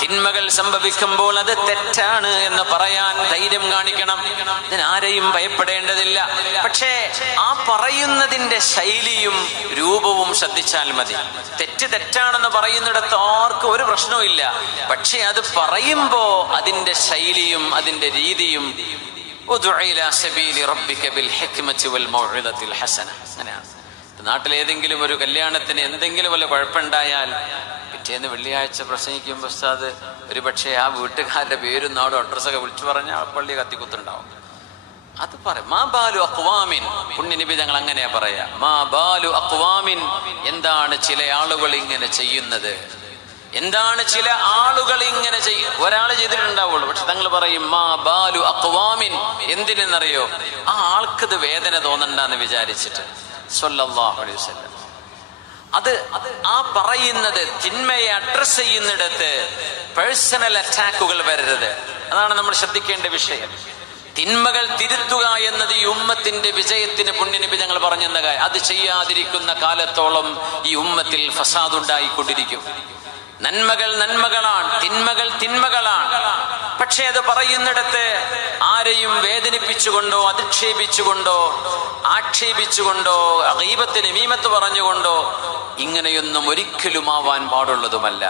തിന്മകൾ സംഭവിക്കുമ്പോൾ അത് തെറ്റാണ് എന്ന് പറയാൻ ധൈര്യം കാണിക്കണം. ഇതിനാരെയും ഭയപ്പെടേണ്ടതില്ല. പക്ഷേ ആ പറയുന്നതിന്റെ ശൈലിയും രൂപവും ശ്രദ്ധിച്ചാൽ മതി. തെറ്റാണെന്ന് പറയുന്നിടത്ത് ആർക്കും ഒരു പ്രശ്നവും ഇല്ല. പക്ഷെ അത് പറയുമ്പോ അതിന്റെ ശൈലിയും അതിന്റെ രീതിയും അങ്ങനെയാണ്. നാട്ടിലേതെങ്കിലും ഒരു കല്യാണത്തിന് എന്തെങ്കിലും വല്ല കുഴപ്പമുണ്ടായാൽ പിറ്റേന്ന് വെള്ളിയാഴ്ച പ്രസംഗിക്കുമ്പോൾ ഉസ്താദ് ഒരു പക്ഷേ ആ വീട്ടുകാരുടെ പേരും നാടും അഡ്രസ്സൊക്കെ വിളിച്ചു പറഞ്ഞാൽ പള്ളി കത്തിക്കുത്തുണ്ടാവും. അത് പറയാം. മാ ബാലു അഖ്വാമിൻ, പുണ്യനബി തങ്ങൾ അങ്ങനെയാ പറയാ. മാ ബാലു അഖ്വാമിൻ, എന്താണ് ചില ആളുകൾ ഇങ്ങനെ ചെയ്യുന്നത്, എന്താണ് ചില ആളുകൾ ഇങ്ങനെ ചെയ്യും. ഒരാൾ ചെയ്തിട്ടുണ്ടാവുള്ളൂ, പക്ഷെ തങ്ങൾ പറയും മാ ബാലു അഖ്വാമിൻ. എന്തിനെന്നറിയോ? ആ ആൾക്കത് വേദന തോന്നണ്ടെന്ന് വിചാരിച്ചിട്ട് സ്വല്ലല്ലാഹു അലൈഹി വസല്ലം. അത് ആ പറയുന്നത് തിന്മയെ അഡ്രസ് ചെയ്യുന്നിടത്ത് പേഴ്സണൽ അറ്റാക്കുകൾ വരരുത്. അതാണ് നമ്മൾ ശ്രദ്ധിക്കേണ്ട വിഷയം. തിന്മകൾ തിരുത്തുക എന്നത് ഈ ഉമ്മത്തിന്റെ വിജയത്തിന് പുണ്യനബി ഞങ്ങൾ പറഞ്ഞെന്ന കാര്യം. അത് ചെയ്യാതിരിക്കുന്ന കാലത്തോളം ഈ ഉമ്മത്തിൽ ഫസാദ് ഉണ്ടായിക്കൊണ്ടിരിക്കും. നന്മകൾ നന്മകളാണ്, തിന്മകൾ തിന്മകളാണ്. പക്ഷെ അത് പറയുന്നിടത്ത് ആരെയും വേദനിപ്പിച്ചുകൊണ്ടോ അധിക്ഷേപിച്ചുകൊണ്ടോ ആക്ഷേപിച്ചുകൊണ്ടോ ഗീബത്ത് നമീമത്ത് പറഞ്ഞുകൊണ്ടോ ഇങ്ങനെയൊന്നും ഒരിക്കലും ആവാൻ പാടുള്ളതുമല്ല.